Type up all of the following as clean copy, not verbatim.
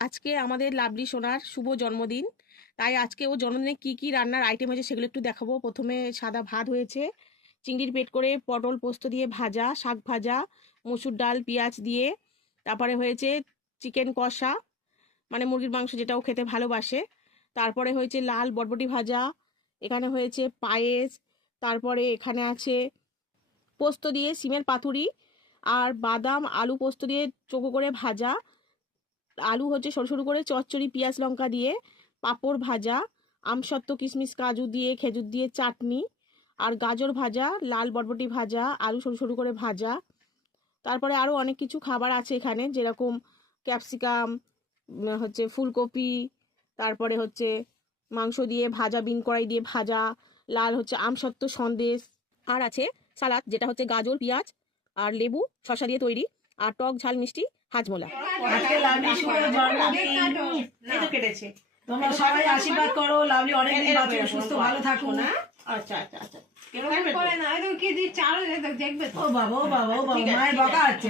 আজকে আমাদের লাভলি সোনার শুভ জন্মদিন। তাই আজকে ও জন্মদিনে কি কি রান্নার আইটেম হয়েছে সেগুলো একটু দেখাবো। প্রথমে সাদা ভাত হয়েছে, চিংড়ির পেট করে পটল পোস্ত দিয়ে ভাজা, শাক ভাজা, মসুর ডাল পেঁয়াজ দিয়ে। তারপরে হয়েছে চিকেন কষা, মানে মুরগির মাংস যেটাও খেতে ভালোবাসে। তারপরে হয়েছে লাল বটবটি ভাজা, এখানে হয়েছে পায়েস, তারপরে এখানে আছে পোস্ত দিয়ে সিমের পাতুরি, আর বাদাম আলু পোস্ত দিয়ে চোখো করে ভাজা, আলু হচ্ছে সরু সরু করে চচ্চড়ি পেঁয়াজ লঙ্কা দিয়ে, পাঁপড় ভাজা, আমসত্ত্ব কিশমিশ কাজু দিয়ে খেজুর দিয়ে চাটনি, আর গাজর ভাজা, লাল বরবটি ভাজা, আলু সরু সরু করে ভাজা। তারপরে আরও অনেক কিছু খাবার আছে এখানে, যেরকম ক্যাপসিকাম, হচ্ছে ফুলকপি, তারপরে হচ্ছে মাংস দিয়ে ভাজা, বিন কড়াই দিয়ে ভাজা, লাল হচ্ছে আমসত্ত্ব সন্দেশ, আর আছে সালাদ যেটা হচ্ছে গাজর পেঁয়াজ আর লেবু শসা দিয়ে তৈরি, আর টক ঝাল মিষ্টি হাজমোলা। আজকে লাভলি শুভ জন্মদিন। এই তো কেটেছে। তোমরা সবাই আশীর্বাদ করো, লাভলি অনেকদিন বাঁচুক, সুস্থ ভালো থাকুক না। আচ্ছা আচ্ছা আচ্ছা, ও বাবা ও বাবা ও বাবা, মায়ের বকা আছে।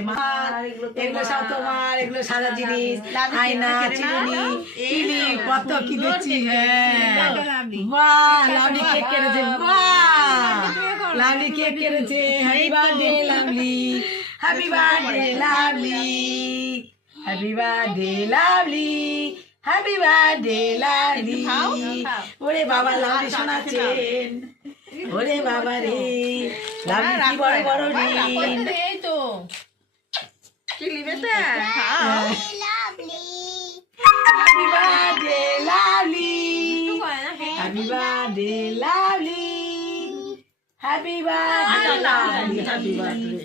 এগুলো সব তোমার, এগুলো সাদা জিনিস, আয়না, চিরুনি, ক্লিপ, কত কি দেখছি। হ্যাঁ বাহ, লাভলি কেক কেটেছে। বাহ, লাভলি কেক কেটেছে। Happy birthday lovely, happy birthday lovely, happy birthday lovely, happy birthday lovely. ওরে বাবা, লাভলি শোনাচ্ছেন। ওরে বাবা রে, লাভলি কি বড় বড় ঋণ। এই তো কি লিবে তো happy birthday lovely, happy birthday lovely, happy birthday lovely, happy birthday.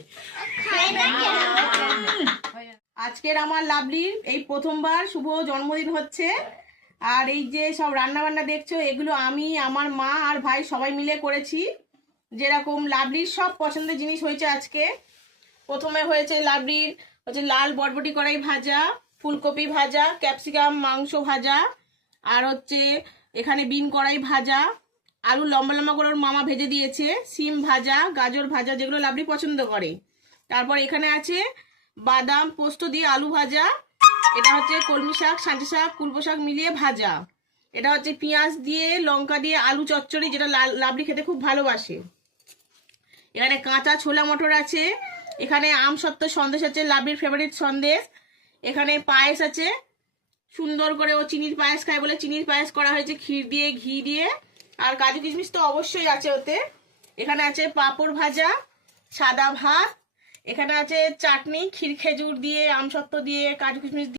আজকের আমার লাভলির এই প্রথমবার শুভ জন্মদিন হচ্ছে। আর এই যে সব রান্না বান্না দেখছো, এগুলো আমি, আমার মা আর ভাই সবাই মিলে করেছি। যেরকম লাভলির সব পছন্দের জিনিস হয়েছে আজকে। প্রথমে হয়েছে লাভলির হচ্ছে লাল বটবটি কড়াই ভাজা, ফুলকপি ভাজা, ক্যাপসিকাম মাংস ভাজা, আর হচ্ছে এখানে বিন কড়াই ভাজা, আলু লম্বা লম্বা করে ওর মামা ভেজে দিয়েছে, সিম ভাজা, গাজর ভাজা, যেগুলো লাভলি পছন্দ করে। তারপর এখানে আছে বাদাম পোস্ত দিয়ে আলু ভাজা, এটা হচ্ছে কলমি শাক, সাঁচি শাক, কুলপো শাক মিলিয়ে ভাজা, এটা হচ্ছে পেঁয়াজ দিয়ে লঙ্কা দিয়ে আলু চচ্চড়ি, যেটা লাভলি খেতে খুব ভালোবাসে। এখানে কাঁচা ছোলা মটর আছে, এখানে আমসত্ত্ব সন্দেশ আছে, লাভলির ফেভারিট সন্দেশ, এখানে পায়েস আছে, সুন্দর করে ও চিনির পায়েস খায় বলে চিনির পায়েস করা হয়েছে ক্ষীর দিয়ে ঘি দিয়ে, আর কাজু কিশমিশ তো অবশ্যই আছে ওতে। এখানে আছে পাঁপড় ভাজা, সাদা ভাত, এখানে আছে চাটনি, ক্ষীর খেজুর দিয়ে আমসত্ত্ব দিয়ে কাজু কিশমিশ দিয়ে।